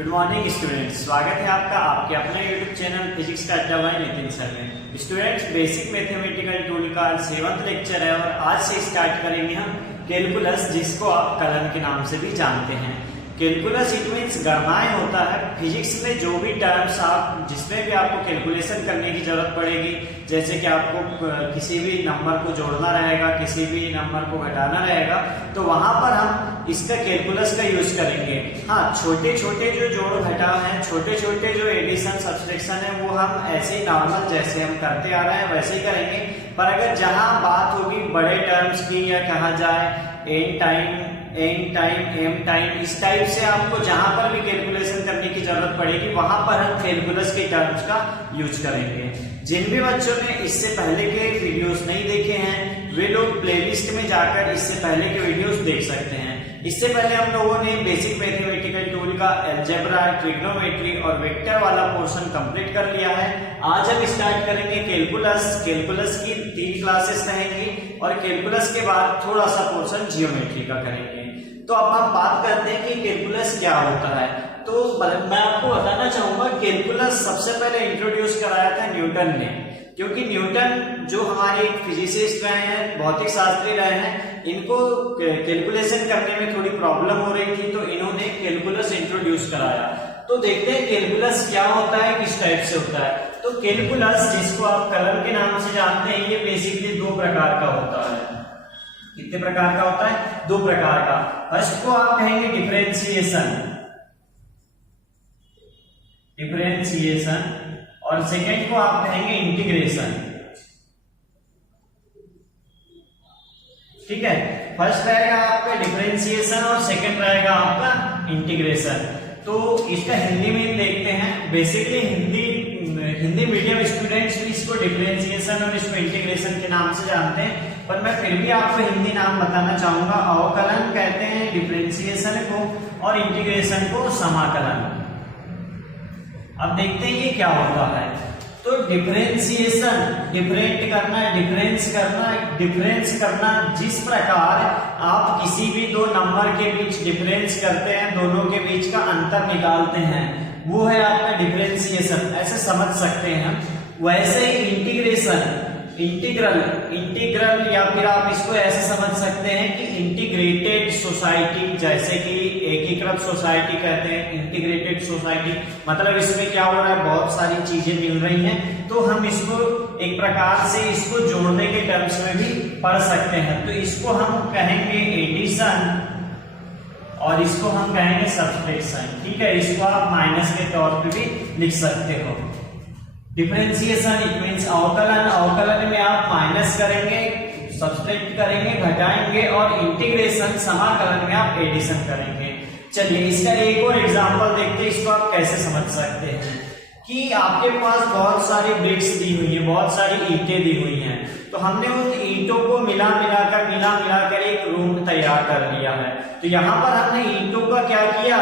Good morning students, स्वागत है आपका आपके अपने यूट्यूब चैनल फिजिक्स का अड्डा बाय नितिन सर में। स्टूडेंट्स, बेसिक मैथमेटिकल टूल का 7th लेक्चर है और आज से स्टार्ट करेंगे हम कैलकुलस, जिसको आप कलन के नाम से भी जानते हैं। कैलकुलस इट मीन्स गणनाएं होता है। फिजिक्स में जो भी टर्म्स आप जिसमें भी आपको कैलकुलेशन करने की जरूरत पड़ेगी, जैसे कि आपको किसी भी नंबर को जोड़ना रहेगा, किसी भी नंबर को घटाना रहेगा, तो वहां पर हम इसका कैलकुलस का यूज करेंगे। हाँ, छोटे छोटे जो जोड़ घटाव हैं, छोटे छोटे जो एडिशन सब्सट्रैक्शन है, वो हम ऐसे ही नॉर्मल जैसे हम करते आ रहे हैं वैसे ही करेंगे। पर अगर जहां बात होगी बड़े टर्म्स की, या कहा जाए एन टाइम एम टाइम, इस टाइप से आपको जहां पर भी कैलकुलेशन करने की जरूरत पड़ेगी, वहां पर हम कैलकुलस के टर्म्स का यूज करेंगे। जिन भी बच्चों ने इससे पहले के वीडियोस नहीं देखे हैं, वे लोग प्लेलिस्ट में जाकर इससे पहले के वीडियोस देख सकते हैं। इससे पहले हम लोगों ने बेसिक मैथमेटिकल टूल का अलजेब्रा, ट्रिग्नोमेट्री और वेक्टर वाला पोर्शन कंप्लीट कर लिया है। आज हम स्टार्ट करेंगे कैलकुलस। कैलकुलस की 3 क्लासेस रहेंगी और कैलकुलस के बाद थोड़ा सा पोर्शन जियोमेट्री का करेंगे। तो अब हम बात करते हैं कि कैलकुलस क्या होता है। तो मैं आपको बताना चाहूंगा, कैलकुलस सबसे पहले इंट्रोड्यूस कराया था न्यूटन ने, क्योंकि न्यूटन जो हमारे फिजिसिस्ट रहे हैं, भौतिक शास्त्री रहे हैं, इनको कैलकुलेशन करने में थोड़ी प्रॉब्लम हो रही थी, तो इन्होंने कैलकुलस इंट्रोड्यूस कराया। तो देखते हैं कैलकुलस क्या होता है, किस टाइप से होता है। तो कैलकुलस, जिसको आप कलन के नाम से जानते हैं, ये बेसिकली 2 प्रकार का होता है। कितने प्रकार का होता है? 2 प्रकार का। फर्स्ट को आप कहेंगे डिफरेंशिएशन और सेकेंड को आप कहेंगे इंटीग्रेशन। ठीक है, फर्स्ट रहेगा आपका डिफरेंशिएशन और सेकेंड रहेगा आपका इंटीग्रेशन। तो इसका हिंदी में देखते हैं। बेसिकली हिंदी मीडियम स्टूडेंट्स भी इसको डिफरेंशिएशन और इसको इंटीग्रेशन के नाम से जानते हैं, पर मैं फिर भी आपको हिंदी नाम बताना चाहूंगा। अवकलन कहते हैं डिफरेंशिएशन को और इंटीग्रेशन को समाकलन। अब देखते हैं ये क्या होता है। तो डिफरेंशिएशन, डिफरेंट करना, डिफरेंस करना, जिस प्रकार आप किसी भी 2 नंबर के बीच डिफरेंस करते हैं, दोनों के बीच का अंतर निकालते हैं, वो है आपका डिफरेंशिएशन। ऐसे समझ सकते हैं। वैसे ही इंटीग्रेशन, इंटीग्रल या फिर आप इसको ऐसे समझ सकते हैं कि इंटीग्रेटेड सोसाइटी, जैसे कि एकीकृत सोसाइटी कहते हैं, इंटीग्रेटेड सोसाइटी मतलब इसमें क्या हो रहा है, बहुत सारी चीजें मिल रही हैं, तो हम इसको एक प्रकार से इसको जोड़ने के टर्म्स में भी पढ़ सकते हैं। तो इसको हम कहेंगे एडिशन और इसको हम कहेंगे सब्सट्रैक्शन। ठीक है, इसको आप माइनस के तौर पे भी लिख सकते हो। डिफरेंशिएशन इट मींस अवकलन में आप माइनस करेंगे, सब्सट्रैक्ट करेंगे, घटाएंगे, और इंटीग्रेशन समाकलन में आप एडिशन करेंगे। चलिए इसका एक और एग्जांपल देखते हैं, इसको आप कैसे समझ सकते हैं। कि आपके पास बहुत सारी ब्रिक्स दी हुई है, बहुत सारी ईंटें दी हुई हैं, तो हमने उन ईंटों को मिला मिलाकर एक रूम तैयार कर लिया है। तो यहाँ पर हमने ईंटों का क्या किया,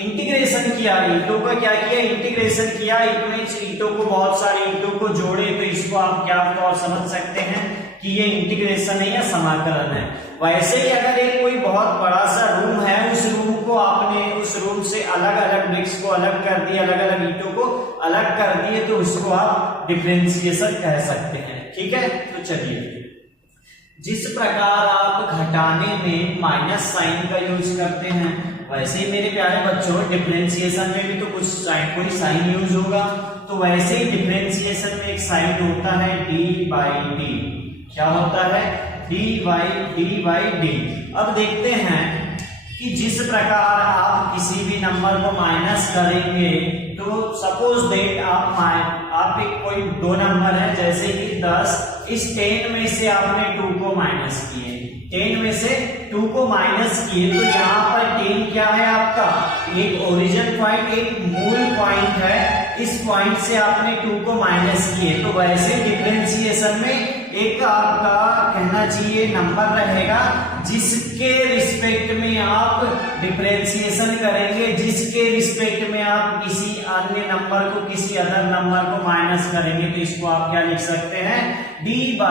इंटीग्रेशन किया। ईंटों का क्या किया, इंटीग्रेशन किया। इट मींस ईंटों को, बहुत सारी ईंटों को जोड़े, तो इसको आप क्या तौर समझ सकते हैं कि ये इंटीग्रेशन है या समाकलन है। वैसे ही अगर एक कोई बहुत बड़ा सा रूम है, उस रूम को आपने उस रूम से अलग अलग ब्रिक्स को अलग कर दिया, अलग अलग ईंटों को अलग कर दिए, तो उसको आप डिफरेंशिएशन कह सकते हैं। ठीक है, तो चलिए, जिस प्रकार आप घटाने में माइनस साइन का यूज करते हैं, वैसे ही मेरे प्यारे बच्चों डिफरेंशिएशन में भी तो कोई साइन यूज होगा। तो वैसे ही डिफरेंशिएशन में एक साइन होता है d/d। क्या होता है? d/d। अब देखते हैं कि जिस प्रकार आप किसी भी नंबर को माइनस करेंगे, तो सपोज दैट आप एक कोई 2 नंबर है, जैसे कि 10, इस 10 में से आपने 2 को माइनस किए, 10 में से 2 को माइनस किए, तो यहाँ पर 10 क्या है आपका, एक ओरिजिन पॉइंट, एक मूल पॉइंट है। इस पॉइंट से आपने 2 को माइनस किए। तो वैसे डिफरेंशिएशन में एक आपका कहना चाहिए नंबर रहेगा, जिसके रिस्पेक्ट में आप डिफरेंशिएशन करेंगे, जिसके रिस्पेक्ट में आप किसी अन्य नंबर को, किसी अदर नंबर को माइनस करेंगे। तो इसको आप क्या लिख सकते हैं, dy/dx।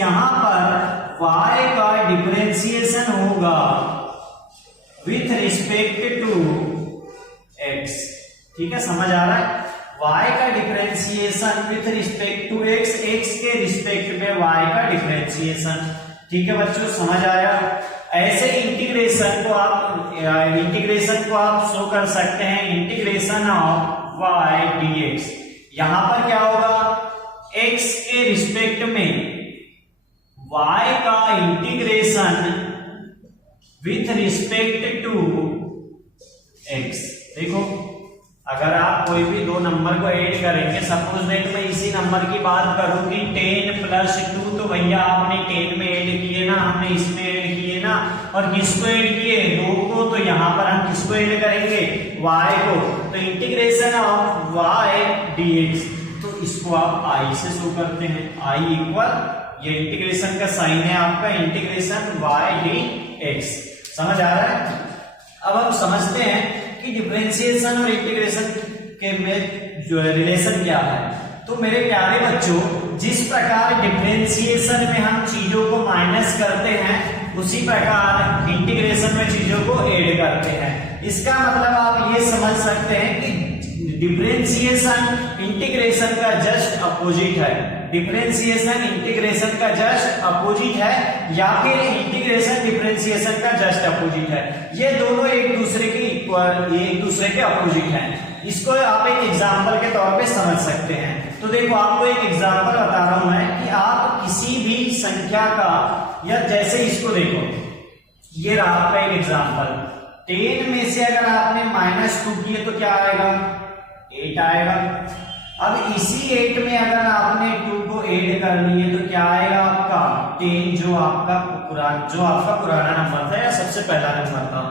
यहाँ पर y का डिफरेंशिएशन होगा विथ रिस्पेक्ट टू x। ठीक है, समझ आ रहा है? y का differentiation with respect to x, x के रिस्पेक्ट में y का डिफरेंशिएशन। ठीक है बच्चों, समझ आया? ऐसे इंटीग्रेशन को आप शो कर सकते हैं इंटीग्रेशन ऑफ y dx। यहां पर क्या होगा, x के रिस्पेक्ट में y का integration with respect to x। देखो, अगर आप कोई भी दो नंबर को ऐड करेंगे, सपोज दैट मैं इसी नंबर की बात करूं कि 10 + 2, तो भैया आपने 10 में ऐड किए ना, हमने इसमें ऐड किए ना, और किसको ऐड किए, 2 को, तो यहाँ पर हम किसको ऐड करेंगे, y को। तो इंटीग्रेशन ऑफ y dx, तो इसको आप i से शो करते हैं, i इक्वल, ये इंटीग्रेशन का साइन है आपका, इंटीग्रेशन y dx। समझ आ रहा है? अब हम समझते हैं कि डिफरेंशिएशन और इंटीग्रेशन के में जो है रिलेशन क्या है। तो मेरे प्यारे बच्चों, जिस प्रकार डिफरेंशिएशन में हम चीजों को माइनस करते हैं, उसी प्रकार इंटीग्रेशन में चीजों को ऐड करते हैं। इसका मतलब आप ये समझ सकते हैं कि डिफरेंशिएशन इंटीग्रेशन का जस्ट अपोजिट है, डिफरेंशिएशन इंटीग्रेशन का जस्ट अपोजिट है, या फिर इंटीग्रेशन डिफरेंशिएशन का जस्ट अपोजिट है। ये दोनों एक दूसरे के अपोजिट हैं। इसको आप एक एग्जांपल के तौर पे समझ सकते हैं। तो देखो, आपको एक एग्जांपल बता रहा हूं मैं कि आप किसी भी संख्या का, या जैसे इसको देखो, ये रहा आपका एक एग्जांपल, 10 में से अगर आपने -2 किए तो क्या आएगा, 8 आएगा। अब इसी 8 में अगर आपने 2 को ऐड कर लिए तो क्या आएगा आपका 10, जो आपका पुराना नंबर था या सबसे पहला नंबर था।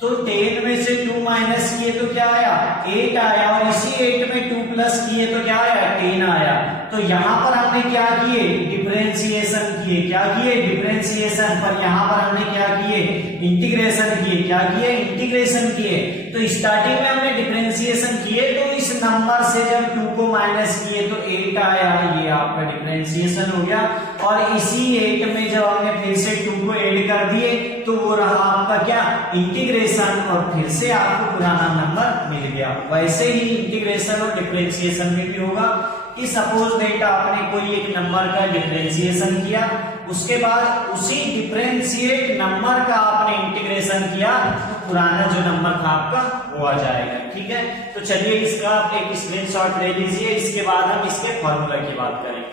तो 10 में से 2 माइनस किए तो क्या आया, 8 आया, और इसी 8 में 2 प्लस किए तो क्या आया, 10 आया। तो यहां पर हमने क्या किए, डिफरेंशिएशन किए, क्या किए, डिफरेंशिएशन। पर यहां पर हमने क्या किए, इंटीग्रेशन किए, क्या किए, इंटीग्रेशन किए। तो स्टार्टिंग में हमने डिफरेंशिएशन किए, तो इस नंबर से जब 2 को माइनस किए तो 8 आया, ये आपका डिफरेंशिएशन हो गया। और इसी 8 में जब हमने फिर से 2 को ऐड कर दिए तो वो रहा आपका क्या, इंटीग्रेशन, और फिर से आपको पुराना नंबर मिल गया। वैसे ही इंटीग्रेशन और डिफरेंशिएशन में भी होगा कि सपोज दैट आपने कोई एक नंबर का डिफरेंशिएशन किया, उसके बाद उसी डिफरेंशिएट नंबर का आपने इंटीग्रेशन किया, तो पुराना जो नंबर था आपका वो आ जाएगा। ठीक है, तो चलिए इसका आप एक स्क्रीनशॉट ले लीजिए, इसके बाद हम इसके फॉर्मूला की बात करेंगे।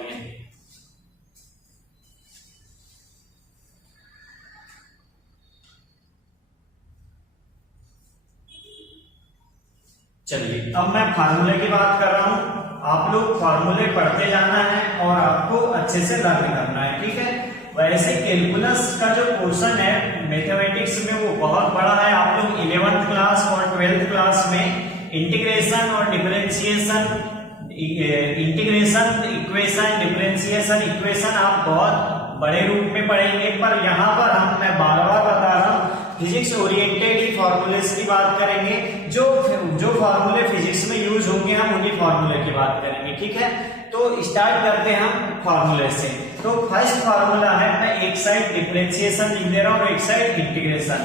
चलिए, अब मैं फार्मूले की बात कर रहा हूं। आप लोग फार्मूले पढ़ते जाना है और आपको अच्छे से लर्न करना है। ठीक है, वैसे कैलकुलस का जो पोर्शन है मैथमेटिक्स में वो बहुत बड़ा है। आप लोग 11th क्लास और 12th क्लास में इंटीग्रेशन और differentiation, integration equation, differentiation equation आप बहुत बड़े रूप में पढ़ेंगे। पर यहाँ पर मैं बार बार बता रहा हूँ, फिजिक्स ओरिएंटेड ही फॉर्मूलेस की बात करेंगे। जो फॉर्मूले फिजिक्स में यूज होंगे हम उन्हीं फॉर्मूले की बात करेंगे। ठीक है, तो स्टार्ट करते हैं हम फॉर्मूले से। तो फर्स्ट फॉर्मूला है, मैं एक साइड डिफरेंशिएशन लिख दे रहा हूँ और एक साइड इंटीग्रेशन।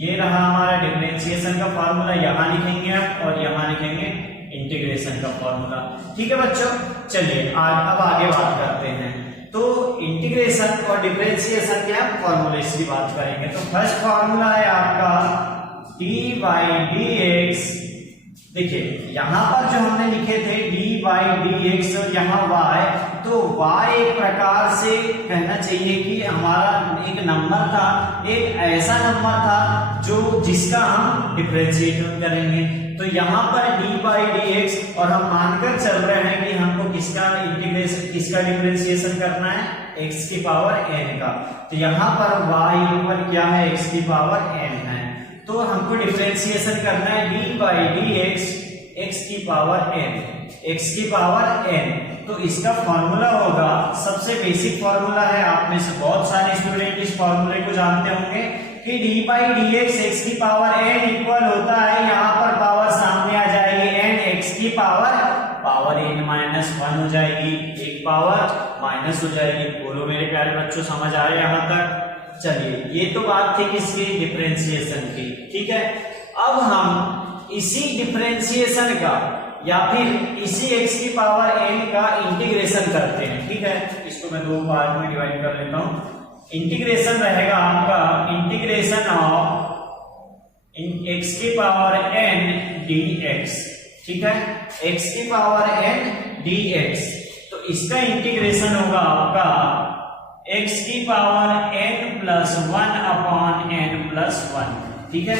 ये रहा हमारा डिफरेंशिएशन का फॉर्मूला, यहाँ लिखेंगे आप, और यहाँ लिखेंगे इंटीग्रेशन का फॉर्मूला। ठीक है बच्चों, चलिए अब आगे बात करते हैं। तो इंटीग्रेशन और डिफरेंशिएशन के हम फॉर्मूले की बात करेंगे। तो फर्स्ट फॉर्मूला है आपका d/dx। देखिए, यहां पर जो हमने लिखे थे d/dx और यहाँ y, तो y एक प्रकार से कहना चाहिए कि हमारा एक नंबर था, एक ऐसा नंबर था जिसका हम डिफरेंशिएट करेंगे। तो यहाँ पर d/dx, और हम मानकर चल रहे हैं कि हमको किसका डिफरेंशिएशन करना है, x की पावर n का। तो यहाँ पर y इक्वल क्या है, x की पावर n है। तो हमको डिफरेंशिएशन करना है d/dx x की पावर n, x की पावर n। तो इसका फॉर्मूला होगा, सबसे बेसिक फॉर्मूला है, आप में से बहुत सारे स्टूडेंट इस फॉर्मूले को जानते होंगे कि d/dx x की पावर n इक्वल होता है, यहाँ पर पावर सामने आ जाएगी n, x की पावर n -1 हो जाएगी, एक पावर माइनस हो जाएगी। बोलो मेरे प्यारे बच्चों, समझ आ रहे यहाँ तक? चलिए ये तो बात थी किसकी, डिफरेंशिएशन की। ठीक है, अब हम इसी डिफरेंशिएशन का या फिर इसी x की पावर n का इंटीग्रेशन करते हैं। ठीक है, इसको मैं दो पार्ट में डिवाइड कर लेता हूं। इंटीग्रेशन रहेगा आपका इंटीग्रेशन ऑफ x की पावर n dx। ठीक है, x की पावर n dx, तो इसका इंटीग्रेशन होगा आपका x की power n plus 1 upon n plus 1। ठीक है,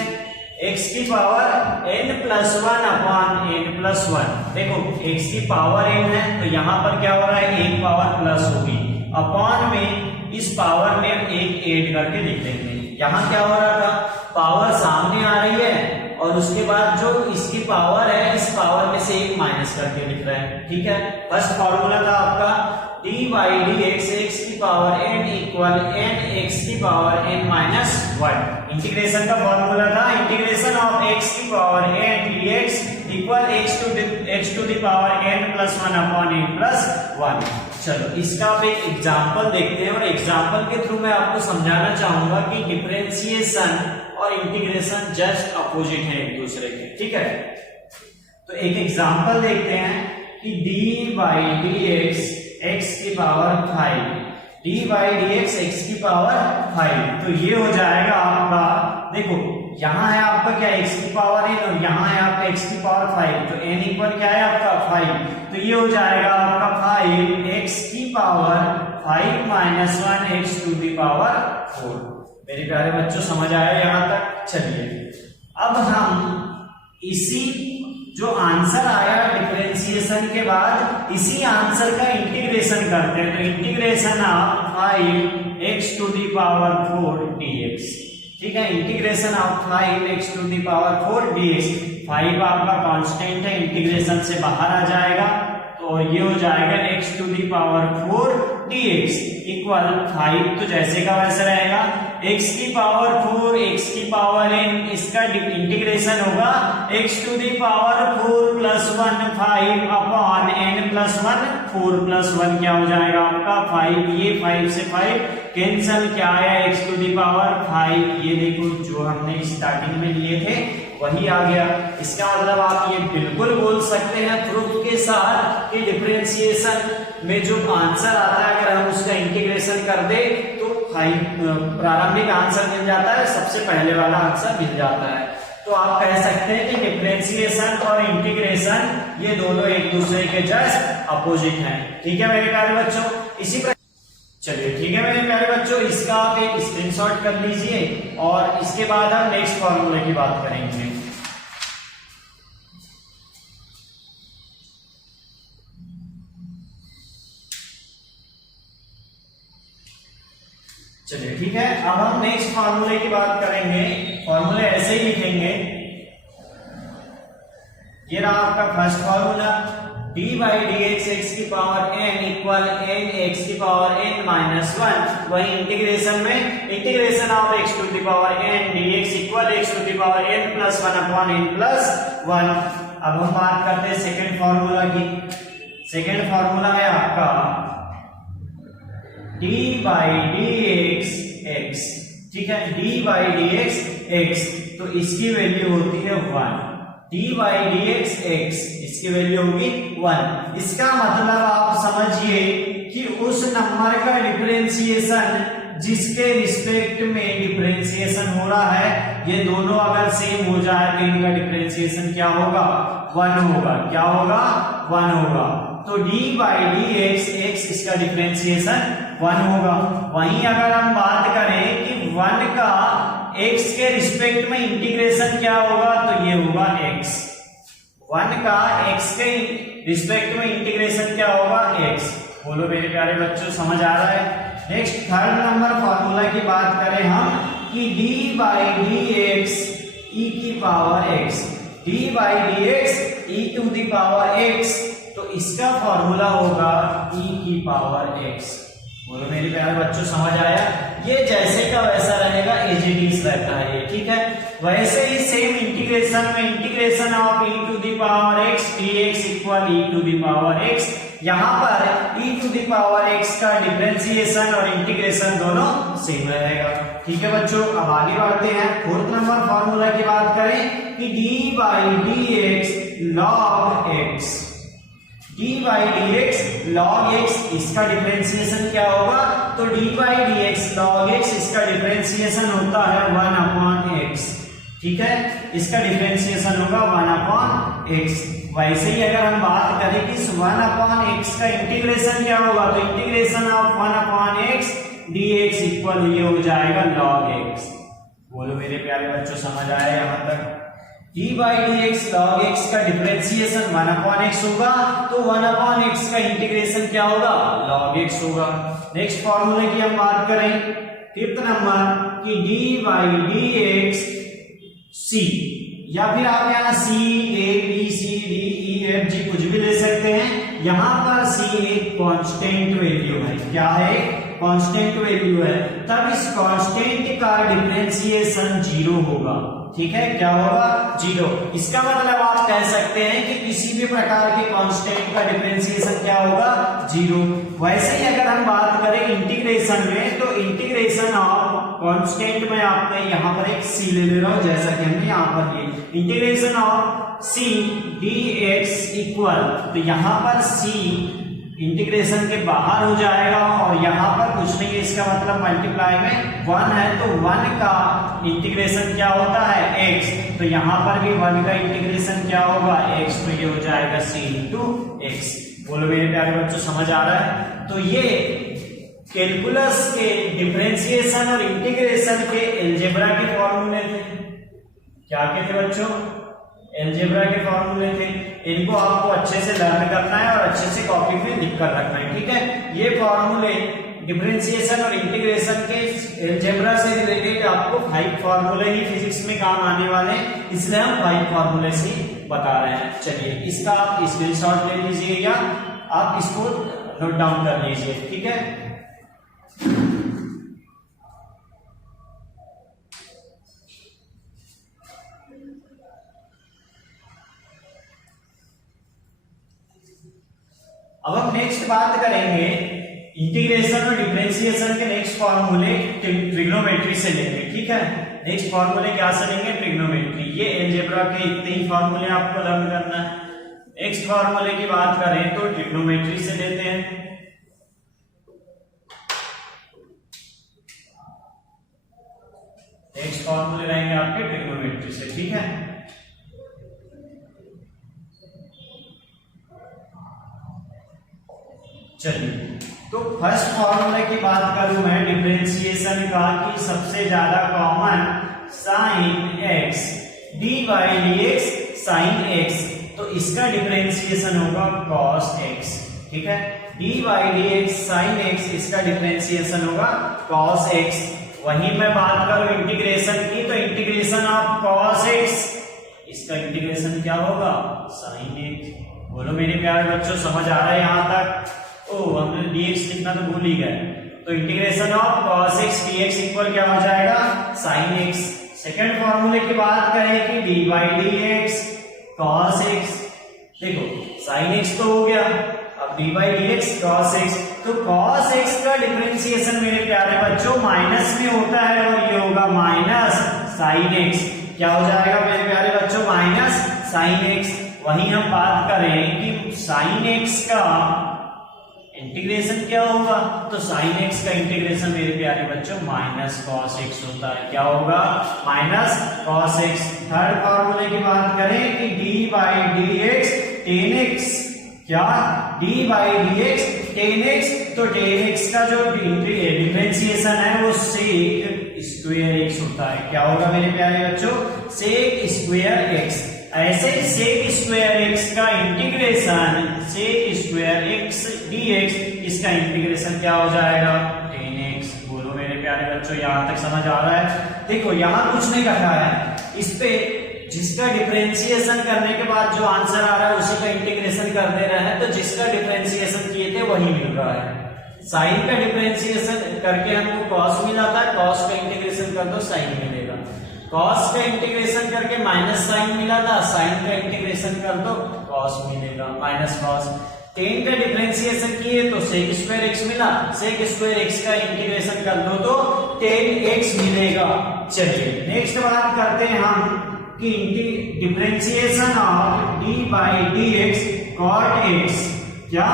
x की power n plus 1 upon n plus 1। देखो x की पावर n है तो यहां पर क्या हो रहा है, एक पावर प्लस होगी, अपॉन में इस पावर में एक ऐड करके लिख देंगे। यहां क्या हो रहा था, पावर सामने आ रही है और उसके बाद जो इसकी पावर है इस पावर में से एक माइनस करके लिख रहा है। ठीक है, फर्स्ट फॉर्मूला था आपका dy dx x की power n equal n x की पावर n माइनस 1। इंटीग्रेशन का फॉर्मूला था इंटीग्रेशन ऑफ x की power n dx equal x to the power n plus 1 upon n plus 1। चलो इसका आप एक एग्जांपल देखते हैं और एग्जांपल के थ्रू मैं आपको समझाना चाहूंगा कि डिफरेंशिएशन और इंटीग्रेशन जस्ट अपोजिट है एक दूसरे के। ठीक है, तो एक एग्जांपल देखते हैं कि dy dx x की पावर 5, dy dx x की पावर 5, तो ये हो जाएगा आपका, देखो यहां है आपका क्या x की पावर n और यहां है आपका x की पावर 5, तो n इक्वल क्या है आपका 5, तो ये हो जाएगा आपका 5 x की power 5 minus 1 x to the power 4। मेरे प्यारे बच्चों समझ आया यहां तक। चलिए अब हम इसी जो आंसर आया डिफरेंशिएशन के बाद इसी आंसर का इंटीग्रेशन करते हैं, तो integration of 5x to the power 4 dx। ठीक है, integration of 5x to the power 4 dx। 5 आपका कांस्टेंट है, इंटीग्रेशन से बाहर आ जाएगा तो ये हो जाएगा x to the power 4 dx equal 5, तो जैसे का वैसे रहेगा x की पावर 4 x की पावर n, इसका इंटीग्रेशन होगा x to the power 4 plus 1 5 upon n plus 1 4 plus 1 क्या हो जाएगा आपका 5, ये 5 से 5 कैंसल, क्या आया x टू द पावर 5, ये देखो जो हमने स्टार्टिंग में लिए थे वही आ गया। इसका मतलब आप ये बिल्कुल बोल सकते हैं प्रूफ के साथ कि डिफरेंशिएशन में जो आंसर आता है अगर हम उसका इंटीग्रेशन कर दे तो प्रारंभिक आंसर मिल जाता है, सबसे पहले वाला आंसर मिल जाता है। तो आप कह सकते हैं कि डिफरेंशिएशन और इंटीग्रेशन ये दोनों एक दूसरे के जस्ट अपोजिट हैं। ठीक है मेरे प्यारे बच्चों, इसी प्रकार चलिए ठीक है मेरे प्यारे बच्चों, इसका आप एक स्क्रीनशॉट कर लीजिए और इसके बाद हम नेक्स्ट फॉर्मूले की बात करेंगे। चलिए ठीक है, अब हम नेक्स्ट फॉर्मूले की बात करेंगे। फॉर्मूले ऐसे ही लिखेंगे, ये रहा आपका first formula dy dx x की power n equal n x की पावर n माइनस 1। वही इंटीग्रेशन में integration of x to the power n dx equal x to the power n plus 1 upon n plus 1। अब हम बात करते हैं second formula की। सेकेंड फॉर्मूला है आपका dy dx x। ठीक है, dy dx x, तो इसकी वैल्यू होती है 1। dy dx x इसकी वैल्यू होगी 1। इसका मतलब आप समझिए कि उस नंबर का डिफरेंशिएशन जिसके रिस्पेक्ट में डिफरेंशिएशन हो रहा है, ये दोनों अगर सेम हो जाए तो इनका डिफरेंशिएशन क्या होगा 1 होगा। क्या होगा 1 होगा। तो dy dx x इसका डिफरेंशिएशन 1 होगा। वहीं अगर हम बात करें कि 1 का x के रिस्पेक्ट में इंटीग्रेशन क्या होगा, तो ये होगा x। 1 का x के रिस्पेक्ट में इंटीग्रेशन क्या होगा x। बोलो मेरे प्यारे बच्चों समझ आ रहा है। नेक्स्ट थर्ड नंबर फॉर्मूला की बात करें हम कि dy dx e की power x, dy dx e to the power x, तो इसका फॉर्मूला होगा e की पावर x। बोलो मेरे प्यारे बच्चों समझ आया। ये जैसे का वैसा रहेगा, एज इट इज रहता है ये। ठीक है, वैसे ही सेम इंटीग्रेशन में integration of e to the power x dx equal e to the power x, यहाँ पर e to the power x का डिफरेंशिएशन और इंटीग्रेशन दोनों सेम रहेगा। ठीक है बच्चों, अब आगे बढ़ते हैं। फोर्थ नंबर फॉर्मूला की बात करें कि D by d x log x, D by d x log x, इसका डिफरेंशिएशन क्या होगा? तो D by d x log x, इसका डिफरेंशिएशन होता है 1/x। ठीक है, इसका डिफरेंशिएशन होगा 1/x। वैसे ही अगर हम बात करें कि 1/x का इंटीग्रेशन क्या होगा, तो integration of 1/x dx equal ये हो जाएगा log x। बोलो मेरे प्यारे बच्चों, समझ आया यहाँ तक? d by d x log x का डिफरेंशिएशन 1/x होगा, तो 1/x का इंटीग्रेशन क्या होगा? log x होगा। नेक्स्ट फॉर्मूले की हम बात करें, फिफ्थ नंबर कि d बाई डी एक्स सी, या फिर आप यहाँ c a b c d e f g कुछ भी ले सकते हैं। यहाँ पर c एक कांस्टेंट वैल्यू है। क्या है? कांस्टेंट वैल्यू है, तब इस कांस्टेंट का डिफरेंशिएशन 0 होगा। ठीक है, क्या होगा? 0। इसका मतलब आप कह सकते हैं कि किसी भी प्रकार के कांस्टेंट का डिफरेंशिएशन क्या होगा? 0। वैसे ही अगर हम बात करें इंटीग्रेशन में, तो इंटीग्रेशन ऑफ कांस्टेंट में आपने यहाँ पर एक c ले रहा हूं, जैसा कि हमने यहाँ पर ये integration of c dx equal, तो यहाँ पर c इंटीग्रेशन के बाहर हो जाएगा और यहाँ पर कुछ नहीं है, इसका मतलब मल्टीप्लाई में 1 है, तो 1 का इंटीग्रेशन क्या होता है? x। तो यहाँ पर भी 1 का इंटीग्रेशन क्या होगा? x। तो ये हो जाएगा c इंटू x। बोलो मेरे प्यारे बच्चों, समझ आ रहा है? तो ये कैलकुलस के डिफरेंशिएशन और इंटीग्रेशन के अलजेब्रा के फॉर्मूले थे। क्या के थे बच्चों? अलजेब्रा के फॉर्मूले थे। इनको आपको अच्छे से लर्न करना है और अच्छे से कॉपी में लिख कर रखना है। ठीक है, ये फॉर्मूले डिफरेंशिएशन और इंटीग्रेशन के अलजेब्रा से रिलेटेड आपको 5 फॉर्मूले ही फिजिक्स में काम आने वाले हैं, इसलिए हम 5 फॉर्मूले से बता रहे हैं। चलिए, इसका आप स्क्रीनशॉट ले लीजिए या आप इसको नोट डाउन कर लीजिए। ठीक है, अब हम नेक्स्ट बात करेंगे इंटीग्रेशन और डिफरेंशिएशन के नेक्स्ट फॉर्मूले ट्रिग्नोमेट्री से लेंगे। ठीक है, नेक्स्ट फॉर्मूले क्या से लेंगे? ट्रिग्नोमेट्री। ये अलजेब्रा के इतने ही फॉर्मूले आपको लर्न करना है। नेक्स्ट फॉर्मूले की बात करें तो ट्रिग्नोमेट्री से लेते हैं। नेक्स्ट फॉर्मूले रहेंगे आपके ट्रिग्नोमेट्री से। ठीक है, चलिए, तो फर्स्ट फॉर्मूले की बात करूं मैं डिफरेंशिएशन का, कि सबसे ज्यादा common sine x d by d x sine x, तो इसका डिफरेंशिएशन होगा cos x। ठीक है, d by d x sine x, इसका डिफरेंशिएशन होगा cos x। वहीं मैं बात करूं इंटीग्रेशन की, तो इंटीग्रेशन ऑफ cos x, इसका इंटीग्रेशन क्या होगा? sin x। बोलो मेरे प्यारे बच्चों, समझ आ रहा है यहाँ तक? हमने dx लिखना तो भूल ही गए। तो integration of cos x dx equal क्या हो जाएगा? sin x। सेकंड फॉर्मूले की बात करें कि d by d x cos x, देखो sin x तो हो गया, अब d by d x cos x, तो cos x का डिफरेंशिएशन मेरे प्यारे बच्चों माइनस में होता है और ये होगा माइनस sin x। क्या हो जाएगा मेरे प्यारे बच्चों? Minus sin x। वहीं हम बात करें कि sin x का इंटीग्रेशन क्या होगा, तो sin x का इंटीग्रेशन मेरे प्यारे बच्चों माइनस cos x होता है। क्या होगा? Minus cos x। थर्ड फॉर्मूले की बात करें कि d by d x ten x, क्या? d by d x ten x, तो टेन एक्स का जो डिफरेंशिएशन है वो सेक स्क्वायर x होता है। क्या होगा मेरे प्यारे बच्चों? Sec square x। ऐसे ही सेक स्क्वायर x का integration sec square x dx, इसका इंटीग्रेशन क्या हो जाएगा? tan x। बोलो मेरे प्यारे बच्चों, यहाँ तक समझ आ रहा है? देखो यहाँ कुछ नहीं रखा है, इस पे जिसका डिफरेंशिएशन करने के बाद जो आंसर आ रहा है उसी का इंटीग्रेशन कर दे रहा है, तो जिसका डिफरेंशिएशन किए थे वही मिल रहा है। साइन का डिफरेंशिएशन करके हमको cos मिला था, cos का इंटीग्रेशन कर दो साइन मिलेगा। cos का इंटीग्रेशन करके माइनस साइन मिला था, साइन का इंटीग्रेशन कर दो cos मिलेगा, माइनस cos। 10 का डिफरेंशिएशन किए तो sec स्क्वायर x मिला, sec स्क्वायर x का इंटीग्रेशन कर दो तो 10x मिलेगा। चलिए नेक्स्ट बात करते हैं हम कि differentiation of d by dx cot x, क्या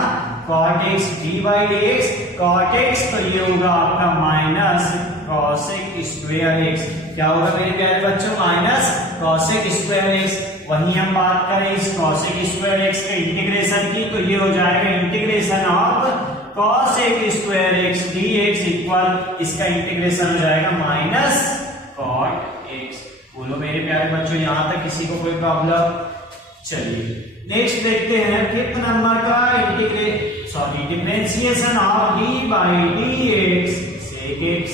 cot x d by dx cot x, तो ये होगा आपका माइनस cosec स्क्वायर x। क्या होगा मेरे प्यारे बच्चों, माइनस cosec स्क्वायर x। वहीं हम बात करें इस cosec स्क्वायर x के इंटीग्रेशन की तो ये हो जाएगा integration of cosec square x dx equal, इसका इंटीग्रेशन हो जाएगा माइनस cot x। बोलो मेरे प्यारे बच्चों, यहां तक किसी को कोई प्रॉब्लम? चलिए नेक्स्ट देखते हैं 5th नंबर का differentiation of d by dx sec x,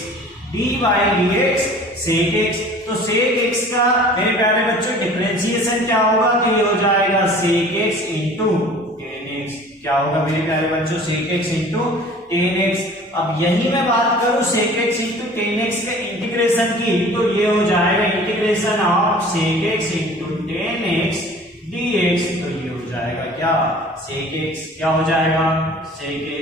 d by dx sec x। तो sec x का मेरे प्यारे बच्चों डिफरेंशिएशन क्या होगा, तो ये हो जाएगा sec x into tan x। क्या होगा मेरे प्यारे बच्चों, sec x into tan x। अब यही मैं बात करूं sec x into tan x का इंटीग्रेशन की तो ये हो जाएगा integration of sec x into tan x dx। तो ये हो जाएगा क्या, sec x, क्या हो जाएगा sec x।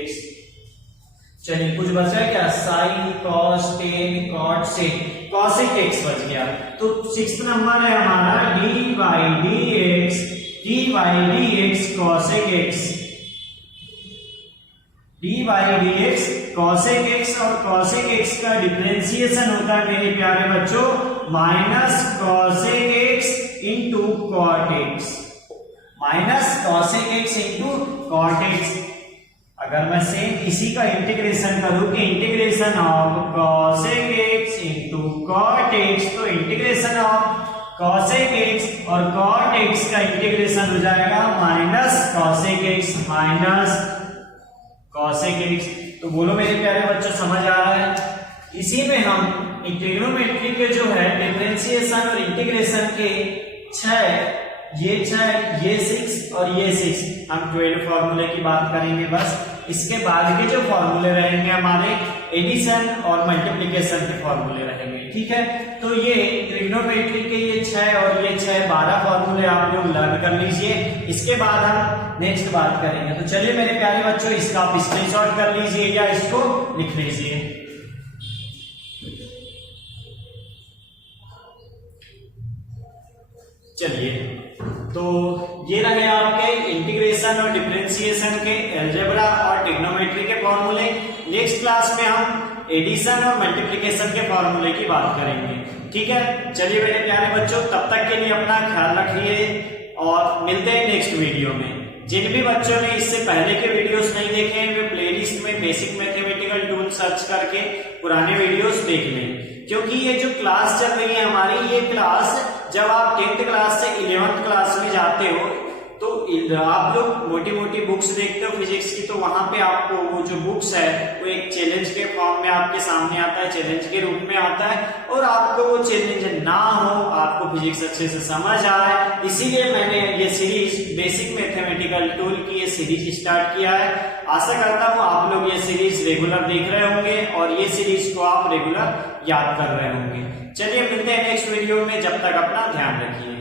चलिए कुछ बचा क्या, sin cos tan cot sec, cosec x बच गया। तो 6th नंबर है हमारा d by dx cosec x, d by dx cosec x, और cosec x का डिफरेंशिएशन होता है मेरे प्यारे बच्चों minus cosec x into cot x, minus cosec x into cot x। अगर मैं सेम इसी का इंटीग्रेशन करूं कि integration of cosec x into cot x, तो इंटीग्रेशन ऑफ cosec x और cot x का इंटीग्रेशन हो जाएगा minus cosec x minus cosec x। तो बोलो मेरे प्यारे बच्चों, समझ आ रहा है? इसी में हम ट्रिग्नोमेट्री के जो है डिफरेंशिएशन और इंटीग्रेशन के 6 ये 6 और ये 6 हम 12 फॉर्मूले की बात करेंगे बस। इसके बाद के जो फॉर्मूले रहेंगे हमारे एडिशन और मल्टीप्लिकेशन के फॉर्मूले रहेंगे, ठीक है। तो ये ट्रिग्नोमेट्री के ये 6 और ये 6 12 फॉर्मूले आप लोग लर्न कर लीजिए। इसके बाद हम नेक्स्ट बात करेंगे। तो चलिए मेरे प्यारे बच्चों, इसका आप स्क्रीनशॉट कर लीजिए या इसको लिख लीजिए। चलिए तो ये रहे आपके इंटीग्रेशन और डिफरेंशिएशन के अलजेब्रा और ट्रिग्नोमेट्री के फॉर्मूले। नेक्स्ट क्लास में हम एडिशन और मल्टीप्लिकेशन के फॉर्मूले की बात करेंगे, ठीक है। चलिए मेरे प्यारे बच्चों, तब तक के लिए अपना ख्याल रखिए और मिलते हैं नेक्स्ट वीडियो में। जिन भी बच्चों ने इससे पहले के वीडियोस नहीं देखे हैं वे प्लेलिस्ट में बेसिक मैथमेटिकल टूल सर्च करके पुराने वीडियोस देख लें, क्योंकि ये जो क्लास चल रही है हमारी, ये क्लास जब आप 10th क्लास से 11th क्लास में जाते हो तो आप लोग मोटी मोटी बुक्स देखते हो फिजिक्स की, तो वहां पे आपको वो जो बुक्स है वो एक चैलेंज के फॉर्म में आपके सामने आता है, चैलेंज के रूप में आता है, और आपको वो चैलेंज ना हो, आपको फिजिक्स अच्छे से समझ आए, इसीलिए मैंने ये सीरीज बेसिक मैथमेटिकल टूल की ये सीरीज स्टार्ट किया है। आशा करता हूँ आप लोग ये सीरीज रेगुलर देख रहे होंगे और ये सीरीज को आप रेगुलर याद कर रहे होंगे। चलिए मिलते हैं नेक्स्ट वीडियो में, जब तक अपना ध्यान रखिए।